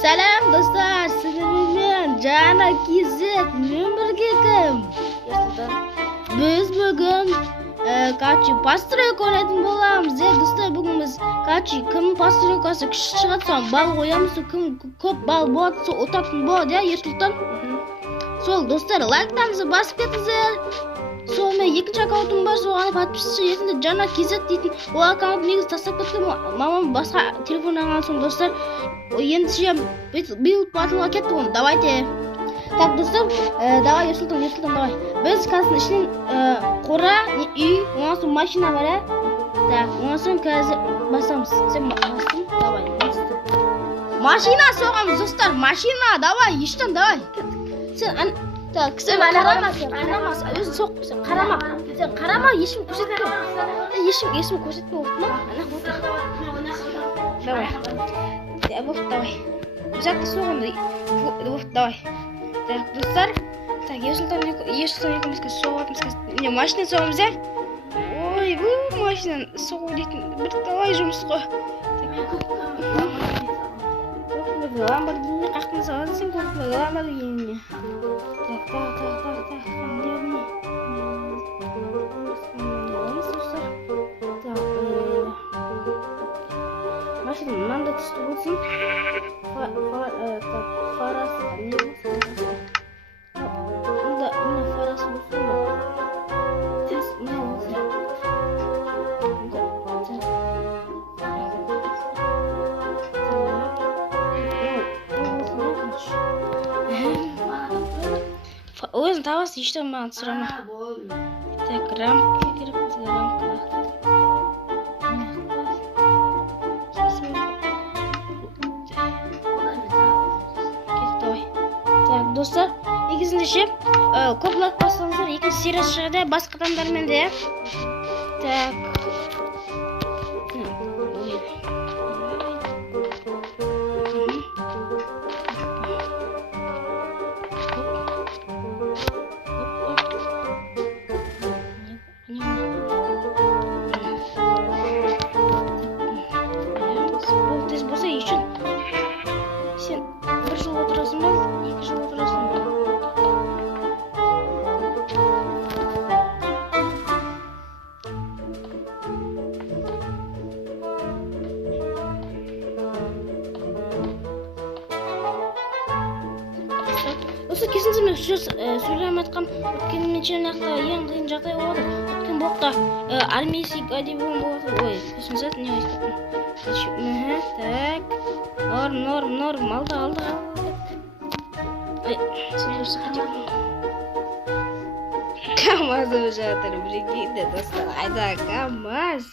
Selam dostlar, sizlerle Cana Kizet Nümbergek'im. Biz bugün kaçı pastroyka oynayатын bolamız. Dostlar bugün biz kaçı kim pastroykасы küçük çıkarsa bal koyamız, kim көп bal boğatsa otapın boğadı ya Ерсұлтан. Сол достар лайктарыңызды басып кетіңіздер. Сол мен екінші аккаунтым бар, соған подписчик ретінде Жана Кизет дейтін. Ол аккаунт негізі тастап кеткен, мамам басқа телефон алған соң достар. Енді биыл батылға кетті оны. Давайте. Так достар, давай Ерсұлтан, давай. Біз қазір ішінен қора, үй, онан соң машина бар, ә? Так, онан соң қазір басамыз. Сен бастың, давай. Машина соғамыз достар, машина, давай, Ерсұлтан, давай. Sen tak sen karamaz, özün sok, sen karama, yeşim koşetme. Yeşim koşetme oldu mu? Давай. Давай. Uzakta soğandı. Давай. Так, dostlar. Так, Ерсұлтан екеумізге соғатымыз. Не, машина соғамыз, ә? Ой, бұл машина соғу дейтін бір талай жұмыс қой. Lamborghini қақтың сағады сен көріп Lamborghini. Так. Машина мынандай түсті болсын. Фарасы не болсын? Мына фарасы болсын ба? Мына болсын. Өзің табасың, ештен маған сұрама. Так, рамка керек бізге, рамка. Так, достар, екізінде ше, көп лайк бассаңыздар, екінші сериясы шығады, басқа адамдармен де. Так. Kesin мен сөйлеп жатқам өткенмен чернақта ең қиын жағдай болды. Өткен блокта армейский гадибон болды. Ой, сөзіңізді не айтып. Так. Норм. Алды. Ай, сөйлесі қайтып. КамАЗ жатыр, прикиньте, достар. Айда, КамАЗ.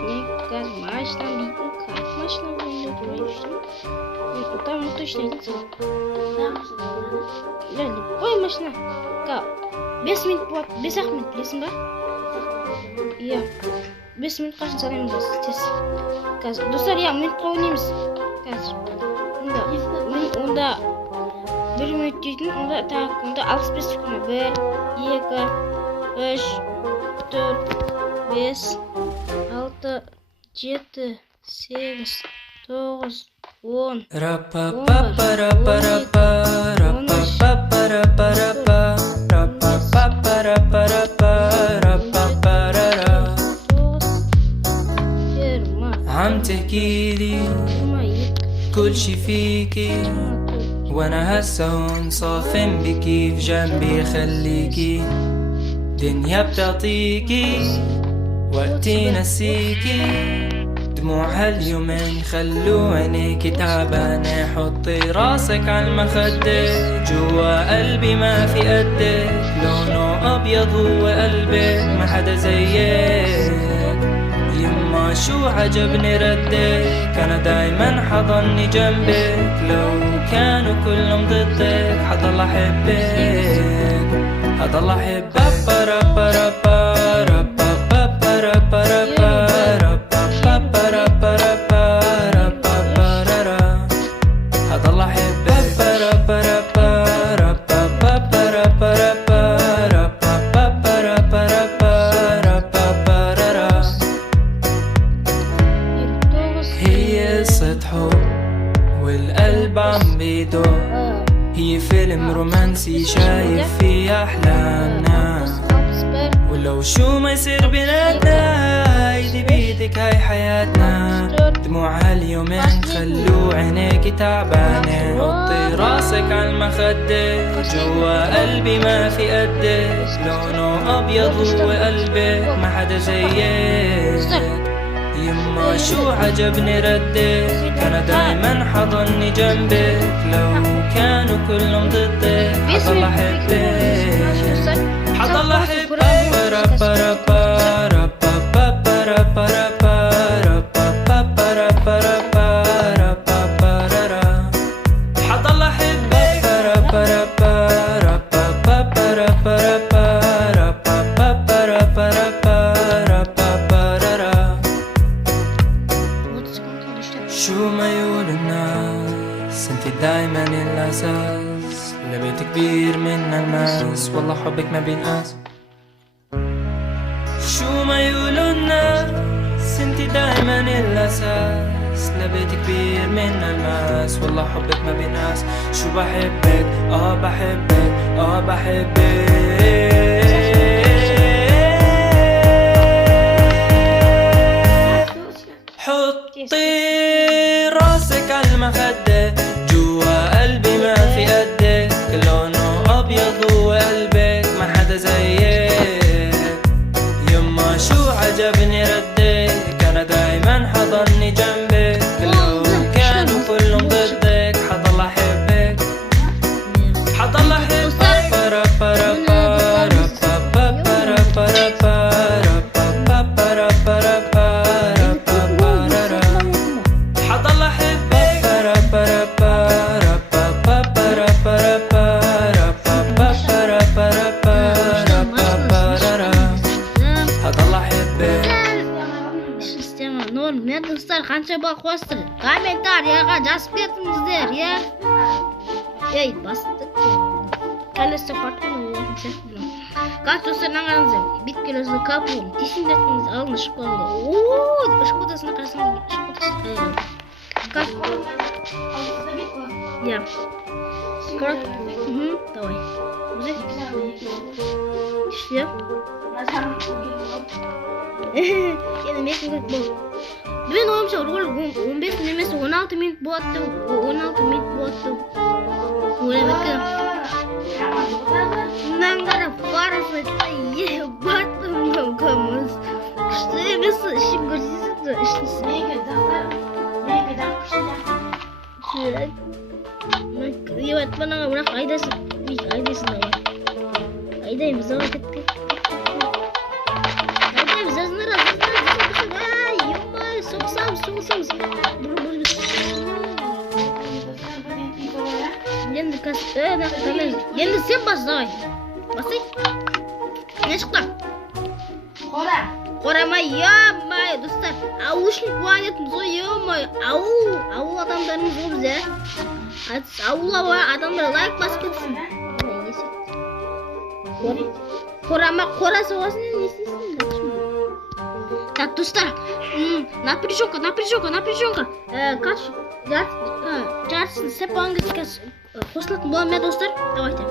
Мен қазір машина бейтін, как машина бейтін тұрайын. Там точно единство. Да, любой машина. 5 минут болады. 5 минут білесің ба? Иә. 5 минут қашын салаймыз тез. Қазір. Достар, иә, минутқа ойнаймыз. Қазір. Онда 1 минут дейтін. Онда 65 секунд. 1, 2, 3, 4, 5, 6, 7, 8, 9, 10. عم تحكيلي كل شي فيكي وانا هسه هون صافن بكي في جنبي خليكي دنيا بتعطيكي وقتي نسيكي دموع هاليومين خلو عينيكي تعبانة حطي راسك عالمخدة جوا قلبي ما في قدك لونه أبيض هو قلبك ما حدا زيك يما شو عجبني ردك أنا دايما حضني جنبك لو كانوا كلهم ضدك حضل أحبك حضل أحبك القلب عم بيدق. هي فيلم رومانسي شايف فيه أحلامنا، ولو شو ما يصير بيناتنا ايدي بيدك هاي حياتنا. دموع هاليومين خلو عينيك تعبانة، حطي راسك عالمخدة جوا قلبي ما في قدك. لونه أبيض وقلبك ما حدا زيك. يما شو عجبني ردك، أنا دايما حضني جنبك. لو كانوا كلهم ضدك حضل أحبك، حضل أحبك. حضل أحبك. شو ما يقول الناس انت دايما الأساس، لبيت كبير من الماس والله حبك ما بينقاس. شو ما يقولوا الناس انت دايما الأساس، لبيت كبير من الماس والله حبك ما بينقاس. شو بحبك بحبك بحبك. حطي راسك عالمخدة جوا قلبي ما في قدك. لونه أبيض وقلبك ما حدا زيك. يما شو عجبني ردك، أنا دايما حضني جنبك. لو كانوا كلهم ضدك حضل أحبك، حضل أحبك. Men dostlar qancha bor qo'stir kommentariyaga yozib ketingizlar ya. Ey bastıq. Kalesa partını kaç dostlar nanganızlar bit kilosu kapım tişindetiniz alın şkolda. Oo şkodasına qarasang şkodası. Kaç ya. Скоро. Давай. Уже. İşte. Yana metin bu. Ben oyunca rol 15 немесе 16 minut bo'ldi. 16 minut bo'ldi. O'yla bakın. Nangara farası ye batım komuz. İşte biz işi görüyoruz. İşte şöyle. Evet bana bırak aydası. Bir aydası da var. Aydayım zaman gitti. Aydayım zazlara. Ay yumay soksam. Yendi kas. Yendi sen bas davay. Basay. Ne çıktı? Korama yapmay dostlar. Avuşluk vaadetimiz o yapmay. Avu adamlarımız o bize. Avula var adamlar like basıp gitsin. Korası olsun ne istiyorsun? Так, достар, напряженка. Kaç жартысын сеп аңгызга қосылатын боламын я достар. Давайте.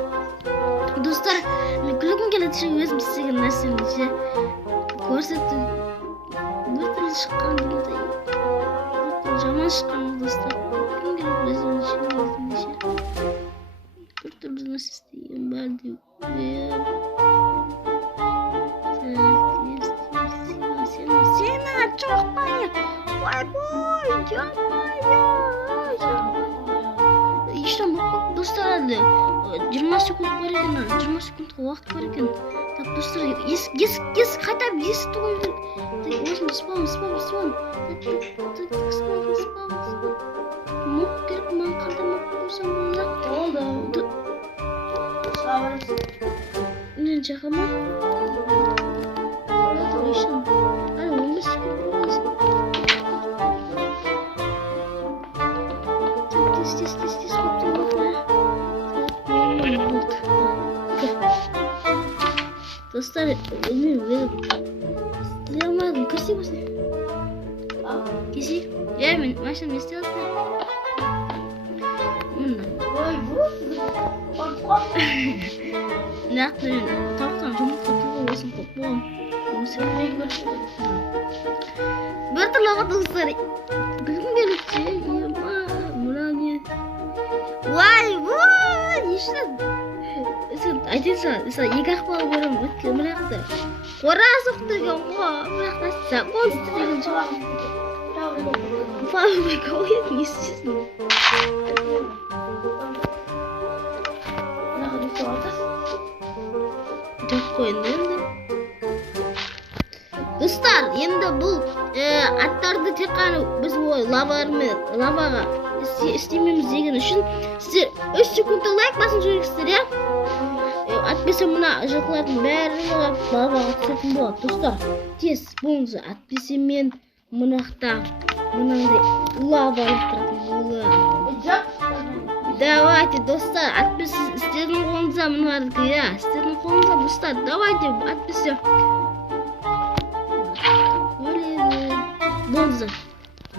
Достар, мен күлгім келеді ше өзім істеген нәрсемді ше көрсетіп өтірік шыққан болды. Жаман шыққан достар. Күлгім келеді өзім ше бір түрлі нәрсе істеген бәрі. Çok bayır. Vay İşte bu dostlar 20 sekund var ekan, 20 sekundga vaqt var ekan. Tak dostlar, yes qaytib yes to'g'ri. O'zim spam. Mok kerak, men qanday mok bo'lsam bo'ladi. Oldu. Ne jahama? Dostlar, bilmiyorum. Yapmadım. Keseyim misin? Keseyim. Ya ben baştan istiyorsan. Naqdın tavuktan жұмыртқа тауып olsun kokmam. Onu sevmeyi bir tırlağa dostlar. Bilgim gelikçe. Murani. Vay. İşte. Sen aytırsan, sen екі ақпал көрем өткен мырақты. Қора соқтырған ғой. Мырақты sen konstituygun жауап. Фабрика ойын естісің. Жоқ қойынды енді. Достар, енді бұл аттарды тек қана біз лаваға істемейміз деген үшін сіздер 3 секундта лайк басын жіберіңіздер, иә? Әйтпесе мына жылқылардың бәрі лаваға түсетін болады. Достар, тез болыңыздар. Әйтпесе мен мынақта мынандай лава тұратын болады. Давайте, достар, әйтпесе сіздердің қолыңызда мыналардікі, иә? Сіздердің қолыңызда, достар, давайте, әйтпесе болыңыздар.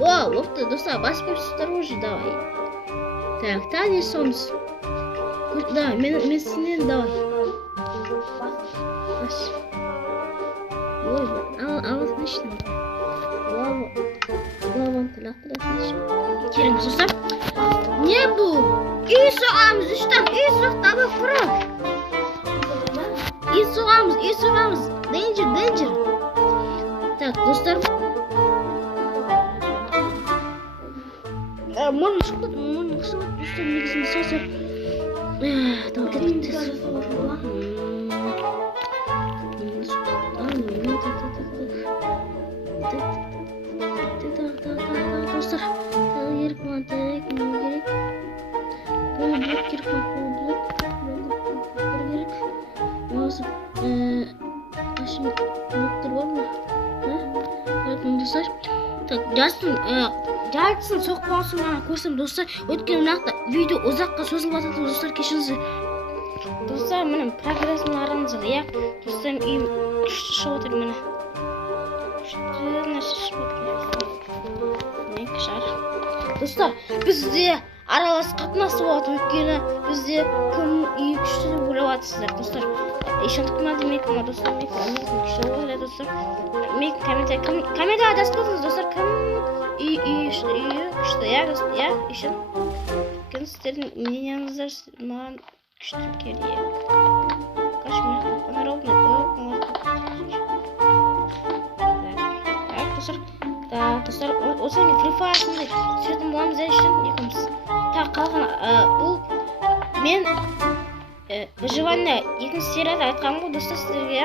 Лопты, достар, басып көрсіздер уже, давай. Так, не соныз. Давай, мен сенен, давай. Бас. Ой, отлично. Лавантı Керіңіз, достар. Не бұл? Үй соғамыз, үштен үй соқтабы құрып. Үй соғамыз. Danger. Так, достар. Мұның шықпады, достар, негізін сәсір. Давай, кетті. Достар, керек маған керек. Бұл блок керек. Осы ашын блоктар бар ма? Достар, так, жартысын соқпаусын ғана көрсем, достар. Өткен мынақта видео ұзаққа созылып жатады, достар, кешіріңіздер. Достар, міне прогрессін арамызға, иә? Достар, үйім күшті шығып отыр, міне. Күшті нәрсе шығып отыр. Достар, бізде аралас қатынасы болады, өйткені бізде кім үйі күшті деп ойлап жатырсыздар, достар. Ешқандық ма демейкі ма, достар, мейкі күшті ойлайды, достар. Мейкі комментария жазып қойыңыз, достар, кім үйі күшті, иә, достар, иә, үшін. Өйткені сіздердің мнениеңіздер маған күшті керек. Қаш мейкі паноровный достар, осыған Free Fire сізде түсетін боламыз үшін екіміз. Так, қалған бұл мен выживание екінші серияда айтқанмын ғой, достар, сіздерге.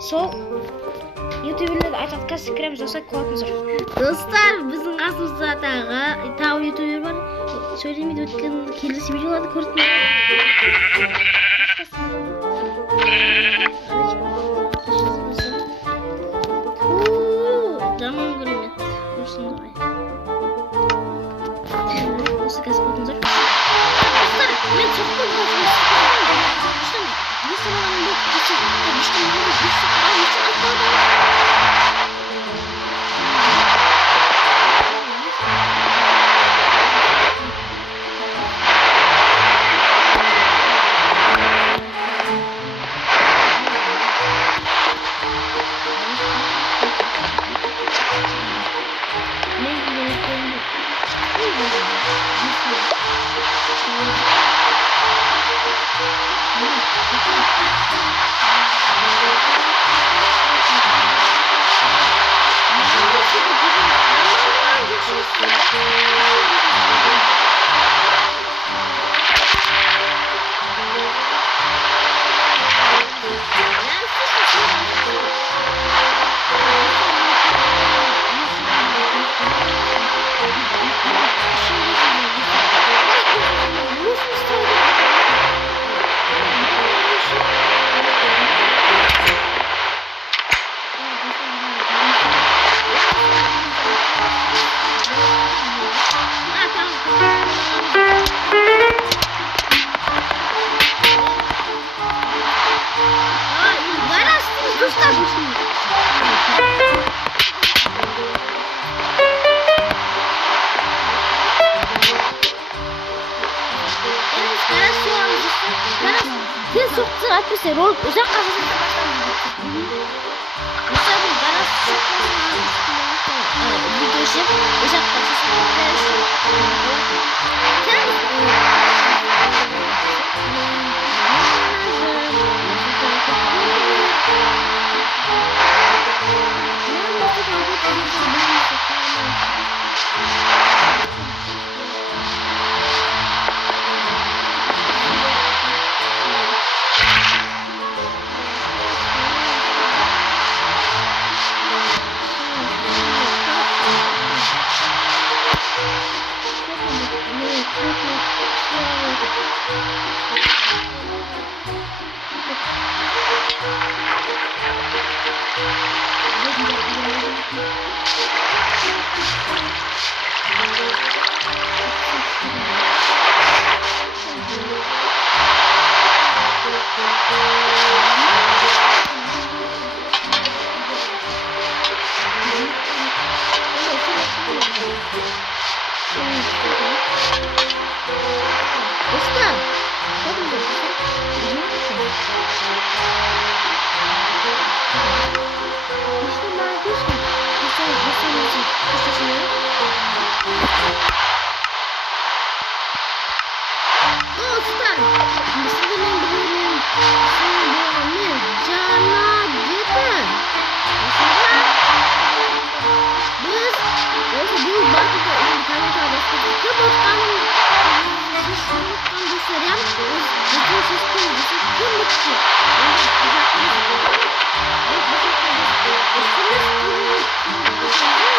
Сол ютуберлерді айтқанға кіреміз, достар, көретіңіздер. Достар, біздің қасымызда тағы ютубер бар. Сөйлемейді, өткен келесі видеоларды көрдіңіздер. Жаман көрмет. Көрсіңдер. Осы қазір көрдіңіздер. Достар, мен соқпын қосыңыз. çok kısa atmışsa rol uzak kalsın mesela bu bana çok video şey uzak kalsın Thank you.